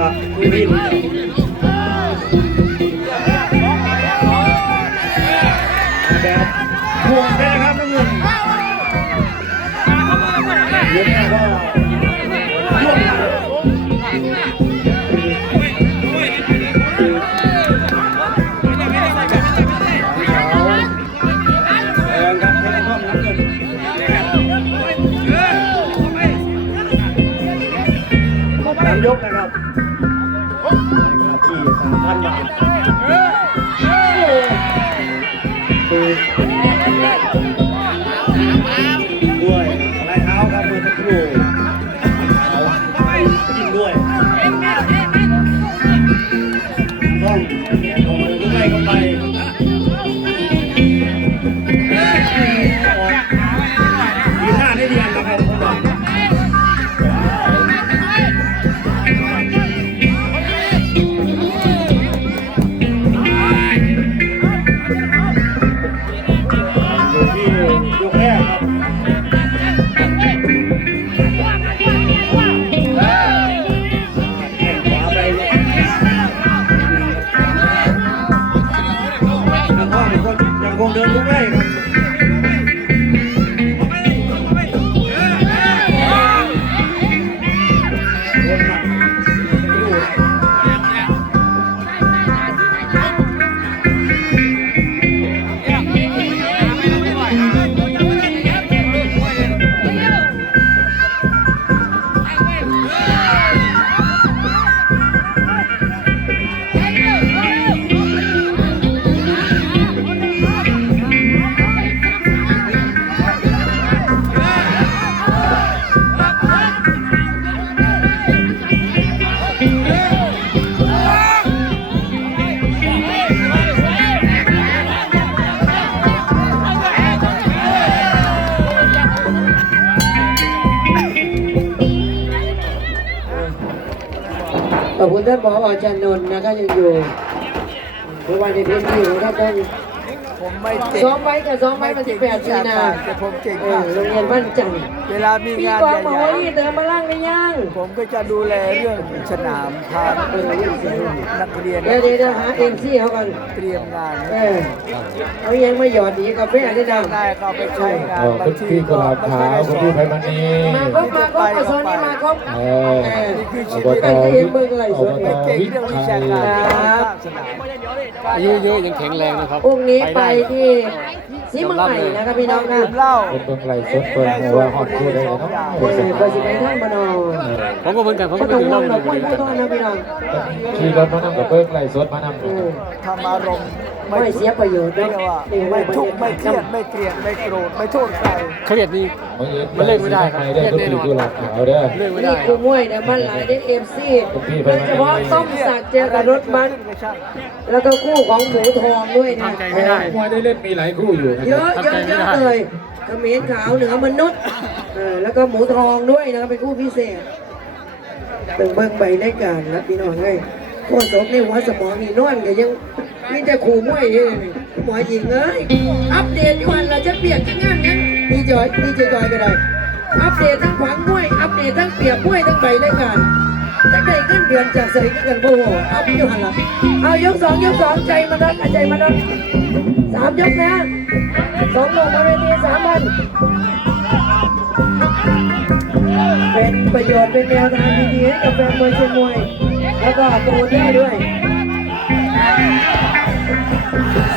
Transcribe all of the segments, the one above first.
ก็คือพี่ Yeah. ขอบคุณท่านผออาจารย์นนท์นะครับยังอยู่เพราะว่าในพื้นที่ของท่านต้องผมไม่เก่งซ้อมไว้กับซ้อมไว้มาสิบแปดปีนาแต่ผมเก่งเอมาอกโรงเรียนบ้านจันทร์ เวลามีพี่งานกองใหบอญ่ว่านี่เติมมาล่างไม่ย่างๆผมก็จะดูแลเรื่องสนามพาเออเรื่องนักเรียนเดี๋ยวเดี๋ยวหาเอ็มซี่เขากันเตรียมงานเออเอายังไม่หยอดดีกาแฟได้ดังได้ก็เอาไปใช้งานเออคุณพี่กุหลาบขาวคุณพี่ไพมณีมาครบมาครบเอาโซนนี้มาครบเออเออ อบตเห็นเบิ่งอะไรสดอบเนี่ยตเก่งวิเรื่องชัวิชาย การสร้างสนาม อายุเยอะยังแข็งแรงนะครับพรุ่งนี้ไปที่สีเมืองใหม่นะครับพี่น้องนะเล้าเป็นเบิ่งไหลสดเบิ่งหัวหอดคู่ได้เลยเนาะเออไปสิไปท่านมานอผมก็เหมือนกันผมก็ก็ต้องดื่มเหลล้างดอกกล้วยเหมือนกันะพี่น้องขี่รถมานำกับเบิ่งไหลสดมานำทำอารมณ์ไม่เสียประโยชน์เรียเนะกว่าไม่ทุกข์ไม่เครียดไม่เกลียดไม่โกรธไม่โทษใครเครียดนี่มันเลิกไม่ได้ครับได้คุณพี่กุหลาบขาวเด้อเลิกไม่ได้นี่คือมวยเนี่ยบ้านหลายได้เอฟซีโดยเฉพาะต้มสักดิ์เจอกับรถบัสแล้วก็คู่ของหมูทองด้วยนะทำใจไม่ได้มวยได้เล่นมีหลายคู่อยู่เยอะเยอะเยอะเลยเขมิ้นขาวเหนือมนุษย์ เออแล้วก็หมูทองด้วยนะครับเป็นคู่พิเศษเบิ่งเบิ่งใบรายการนะพี่น้องเอ้ยโคตรสมในหัวสมองนี่นวลก็ยังมีแต่ขู่มวยอยู่หมอหญิงเอ้ยอัปเดตอยู่วันละจะเปลี่ยนจะงานยังดีจอยดีจอยก็ได้อัปเดตทั้งขวางมวยอัปเดตทั้งเปียบมวยทั้งใบรายการจะได้เงินเดือนจากใส่กันโอ้โหเอาอยู่หันละเอายกสองยกสองใจมาดันใจมาดันสามยกนะสองลงมา ประโยชน์เป็นแนวทางดีๆให้กับแฟนมวยเชียงมวย แล้วก็โปรโมเตอร์ด้วย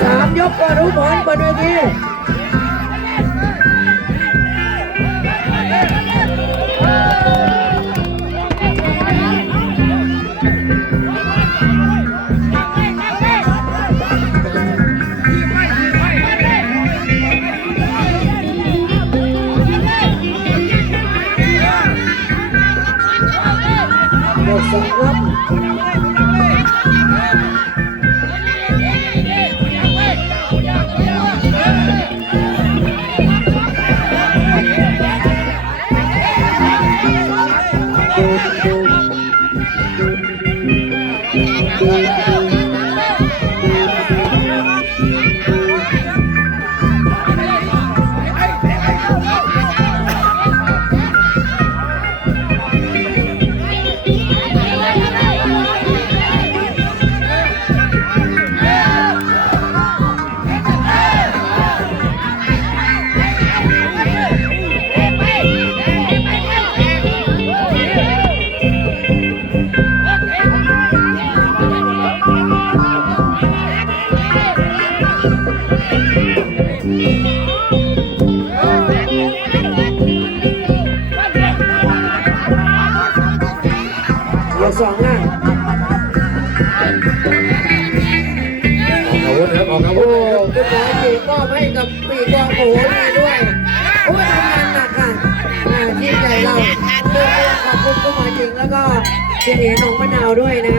สามยกก็รู้ผลบนเวที ย สองอะออกอาวุธนะครับออกอาวุโอ้ธนะครับคุณหมอจีก็ให้กับปีกองโหนีด้วยโอ้ยทำงานหนักค่ะอ่าทีมใหญ่เราเพื่อขอบคุณคุณหมอจริงแล้วก็เจเอ๋หนองมะนาวด้วยนะ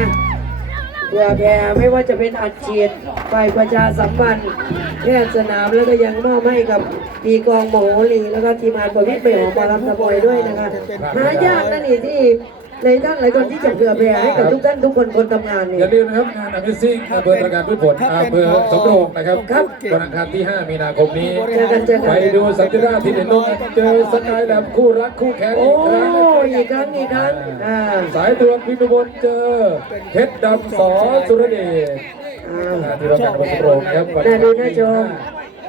เพื่อแพรไม่ว่าจะเป็นอัดฉีดฝ่ายประชาสัมพันธ์แพทย์สนามแล้วก็ยังมอบให้กับปีกองโมโหลีแล้วก็ทีมงานบริษัทไปหอมารับตะบอยด้วยนะคะหายากนะนี่ที่ ในท่านหลายคนที่จะเผื่อแผ่ให้กับทุกท่านทุกคนคนทำงานนี่อย่าลืมนะครับงาน Amazing อำเภอตระการพืชผลอำเภอสำโรงนะครับครับวันอังคารที่ 5 มีนาคมนี้ เจอกันเจอกันไปดูสันติราชที่เด่นลงเจอสกายแลบคู่รักคู่แข่งโอ้อีกครั้งอีกครั้งอีกครั้งอ่าสายตรวจพิมพ์บนเจอเพชรดำสอสุรเดชอ่างานที่เราจัดวันสำโรงครับวันน่าดูน่าชม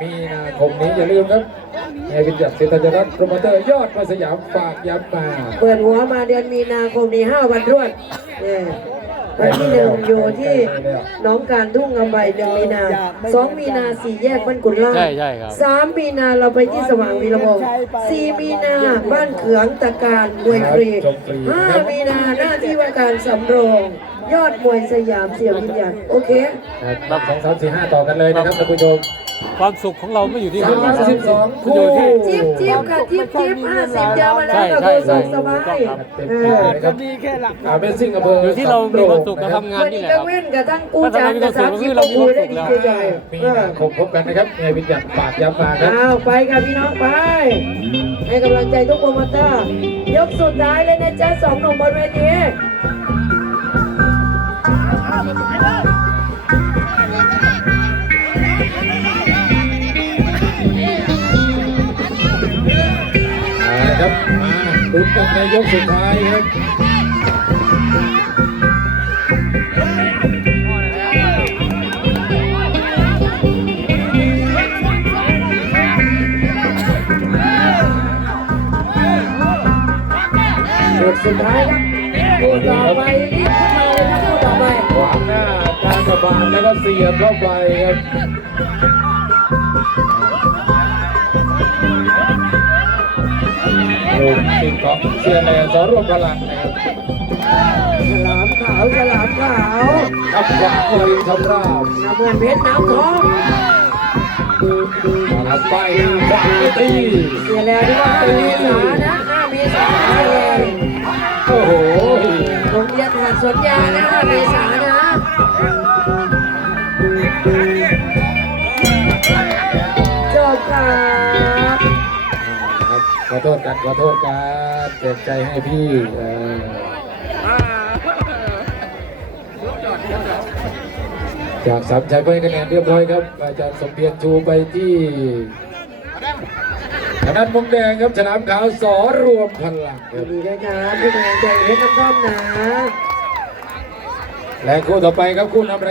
มีนาคมนี้อย่าลืมครับ นายวิญญาณศิลปรัตน์โปรโมเตอร์ยอดมาสยามฝากย้ำมาเปิดหัวมาเดือนมีนาคมนี้ห้าวันรวดเนี่ยวันที่หนึ่งอยู่ที่หน้องการทุ่งอำไบเดือนมีนาสองมีนาสี่แยกบ้านกุฎล่างใช่ใช่ครับ สามมีนาเราไปที่สว่างวีระวงศ์สี่มีนาบ้านเขืองตะการมวยฟรีห้ามีนาหน้าที่ว่าการสำโรง ยอดมวยสยามเสียวิญญาณโอเค ครับสองสามสี่ห้าต่อกันเลยนะครับท่านผู้ชม ความสุขของเราไม่อยู่ที่สาคมนร้อยนะสิบสองอคู่ยู่ที่ จิ๊บจิ๊บค่ะจิ๊บจิ๊บห้าสิบยาวมาแล้วใช่กับใช่คุณสุขสบายใช่ครับเออจะมีแค่หลักอาเบซิ่งอำเภออยู่ที่เรามีความสุขกับทำงานวันนี่นี้แหละก็ครับ เว้นกับทั้งกูจานกับสามสิบกกูได้ดีใจมีเออนาคมพบกันนะครับนายวิญญาณฝากย้ำมาครับเอาไปค่ะพี่น้องไปให้กำลังใจทุกโปรโมเตอร์ยกสุดท้ายเลยนะจ๊ะสองหนุ่มบนเวทีมา ครับ มาลุ้นกันในยกสุดท้ายครับยกสุดท้ายครับคู่ต่อไปรีบขึ้นมาเลยนะคู่ต่อไปขวางหน้าการกระบาดแล้วก็เสียบเข้าไปครับ ลูกติดของเสียแหล่สอรวมพลังนะครับฉลามขาวฉลามขาวขับขวางวรินทราบน้ำเงินเพชรน้ำทองมารับไปขวาตีเสียแล้วที่ว่าเป็นเมษานะ5เมษาเลยโอ้โหโรงเรียนหาดสวนยานะ5เมษานะ โทษกันขอโทษกันเจ็บใจให้พี่เออจากสามชัยไปคะแนนเรียบร้อยครับ อาจารย์สมเพียรชูไปที่ธนัทมงแดงครับฉลามขาวสอรวมพลังครับดีด้วยครับเป็นกำลังใจให้น้ำต้อมนะ และคู่ต่อไปครับคู่นำราย